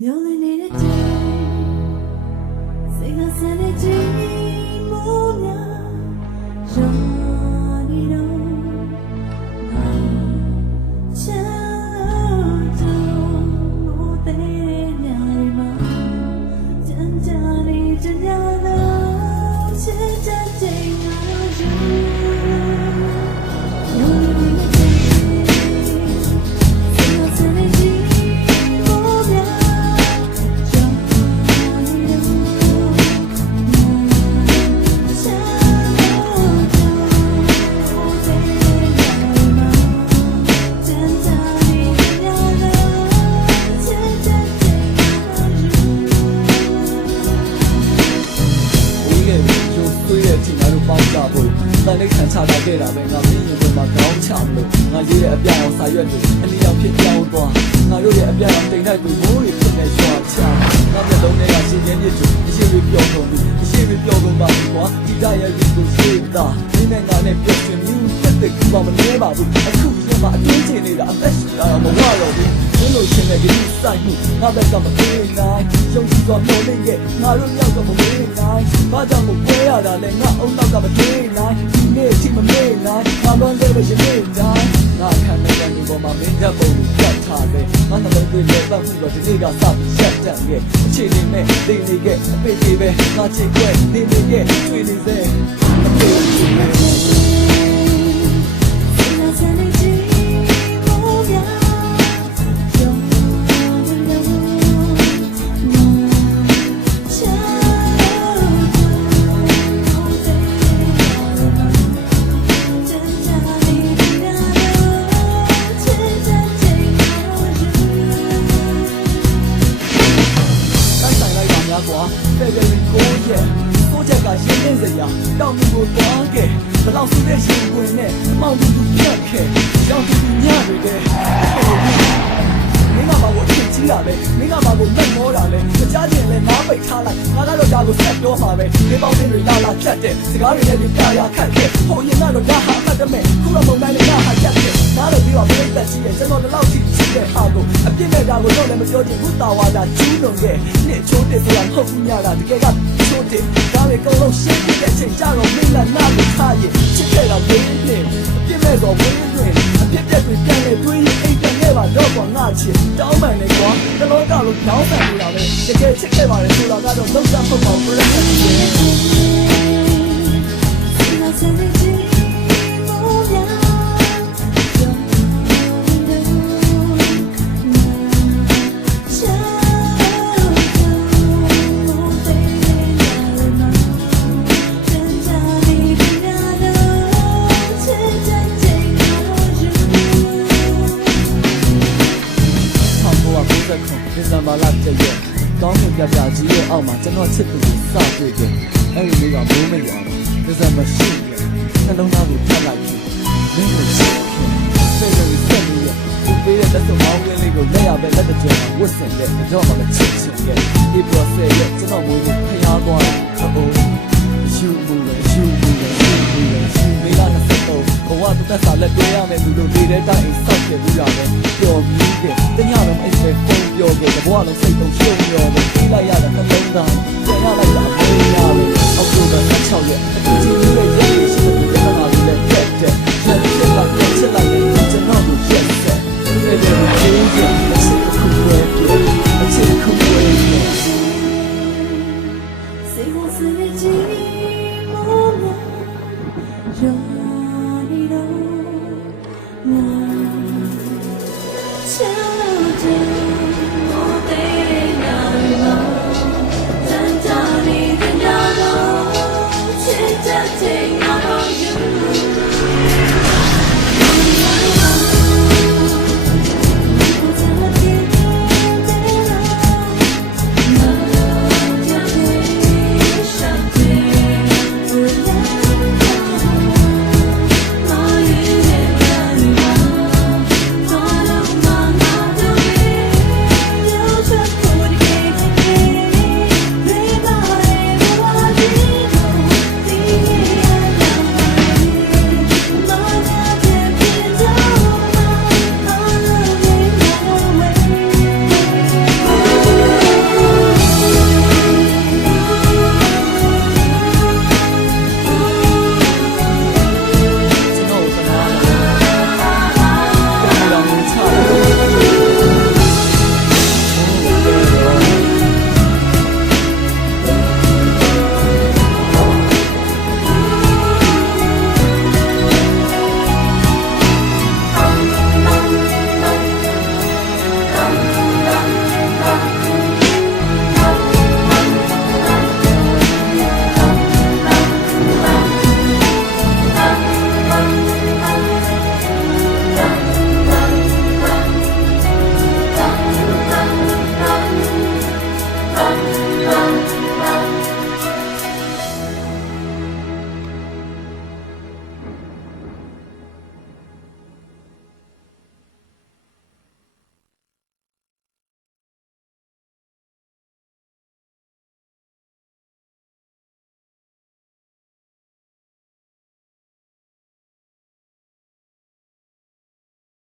မျောလင်းနေတဲ့ချိန်စိတ်ကဆန်နေချိန်မိုးများရောနေတော့ငါချမ်းတော့မိုးတဲ့ညရီမှာကြမ်းကြနေကြညတော့ချစ်တဲ့ချိန်ငါယူမျောလင်းနေတဲ့ချိန်စိတ်ကဆန်နေချိန်မိုးများတန်လေးခံချတာခဲ့တာပဲငါမင်းရင်ပေါ်မှာကောင်းချမလို့ငါရေးတဲ့အပြအောင်စာရွက်တွေအနည်းအောင်ဖြစ်ပြောင်းသွားငါတို့ရဲ့အပြအောင်တိမ်လိုက်ပြီးမိုးတွေဖြစ်နေရွှာချငါမျက်လုံးထဲကရှင်ချင်းမြစ်တွေအရှိတွေပျော်ကုန်ပြီအရှိတွေပျော်ကုန်ပါပြီကွာဒီတရဲ့လူကိုရှိတာဒီနဲ့ငါနဲ့ပြည့်စုံမြူးတက်တဲ့ကူပါမနေပါဘူးအခုရင်မှာအတင်းချင်နေတာအသက်ရှိတာမဝတော့ဘူးဘယ်လိုရှင်တဲ့ဒီစိုက်မှုငါဘက်ကမပြေးနိုင်ရုံးကြည့်တော့မျောနေခဲ့ငါတို့မြောက်ကမမေးနိုင်ဘာကြောင့်မပွဲရတာလဲငါအုံနောက်ကမပြေးနိုင်ဒီနေ့အထိမမေးနိုင်ငါလွန်လေးပဲရှင်နေတိုင်းငါခံနေတဲ့ဒီပေါ်မှာမင်းတပ်ပုံကိုပြတ်ထားတယ်ငါနှလုံးသွင်းလက်ပတ်မှုတော့ဒီနေ့ကစပြီးရက်တန့်ခဲ့အခြေအနေနဲ့နေနေခဲ့အပေကြီးပဲငါချစ်ခဲ့နေနေခဲ့တွေ့နေစေအပေကြီးပဲဖေဖေကိုရဲ့ကိုချက်ကရှင်းနေစရာတောင်မှုကိုတွားခဲ့ဘလောက်စုတဲ့ရှင်ဝင်နဲ့မောင်သူပြတ်ခဲ့ကြောင်သူညတွေတဲ့မင်းကဘာကိုအဖြစ်ကြီးတာလဲမင်းကဘာကိုမဲ့မောတာလဲကြားကျင်လဲနားပိတ်ထားလိုက်ငါကတော့ဒါကိုဆက်ပြောမှာပဲဒီပေါင်းတွေလာလာဖြတ်တဲ့စကားတွေနဲ့ပြရခတ်ခဲ့ဟိုရင်ကတော့ဒါဟာအမှတ်တမဲ့ခုတော့မုံတိုင်းနဲ့ဒါဟာရက်ခဲ့နားလို့ပြီးတော့ပြိတ္တရှိရဲ့ကျွန်တော်ဒီလောက်ထိရှိတဲ့ဟာကိုအပြစ်မဲ့တာကိုတော့လည်းမပြောချင်ဘူးတာဝါတာကျူးလွန်ခဲ့နှစ်ချိုးတဲ့ဆိုတာဟုတ်ဘူးညာတာတကယ်ကချိုးတဲ့ဒါတွေကုန်လုံးရှင်းပြတဲ့အချိန်ကြာတော့မင်းကနားလို့ထားရင်ချစ်ခဲ့တာဝင်းနေအပြစ်မဲ့တော့ဝင်းနေအပြစ်ပြက်တွေပြန်နေတွေးရင်အိတ်ပြန်ခဲ့ပါတော့ကွာငါချစ်တောင်းပန်နေကွာတလောကလို့ညောင်းပန်နေတာပဲတကယ်ချစ်ခဲ့ပါတယ်ဆိုတာကတော့လုံးဝမဟုတ်ပါဘူးလေဒီဇင်ဘာလတည်းကောင်းကင်ပြပြကြီးရဲ့အောက်မှာကျွန်တော်ချစ်သူကိုစတွေ့တယ်အဲ့ဒီနေ့ကမိုးမရွာဘူးဒီဇင်ဘာရှိရဲ့နှလုံးသားကိုဖတ်လိုက်ပြီးမင်းကိုရှိတယ်ဖေဖေဆက်ပြီးရဲ့သူပေးတဲ့လက်စုံမောင်းကလေးကိုလက်ရပဲလက်တကြွမှာဝတ်ဆင်ရဲ့တော့မှမချစ်ချင်ရဲ့ဒီပရိုဆက်ရဲ့ကျွန်တော်မွေးကိုဖျားသွားတယ်အိုးရှူမှုပဲရှူမှုပဲရှူမှုပဲရှူမေးလာတဲ့တော့ဘဝတစ်သက်စာလက်တွေ့ရမယ်သူတို့နေတဲ့တိုင်းစောက်ကြဘူးရတယ်ပျော်မြည်တယ်တညလုံးအိတ်ပဲဖုန်းပြောခဲ့ဘဝလုံးစိတ်လုံးရှုံရောပဲပြေးလိုက်ရတာနှလုံးသားပြန်ရလိုက်တာအမေးရပဲအောက်တိုဘာ16ရက်အတူတူရဲ့ရက်ရှိတဲ့ဒီကနေ့လည်းတက်တယ်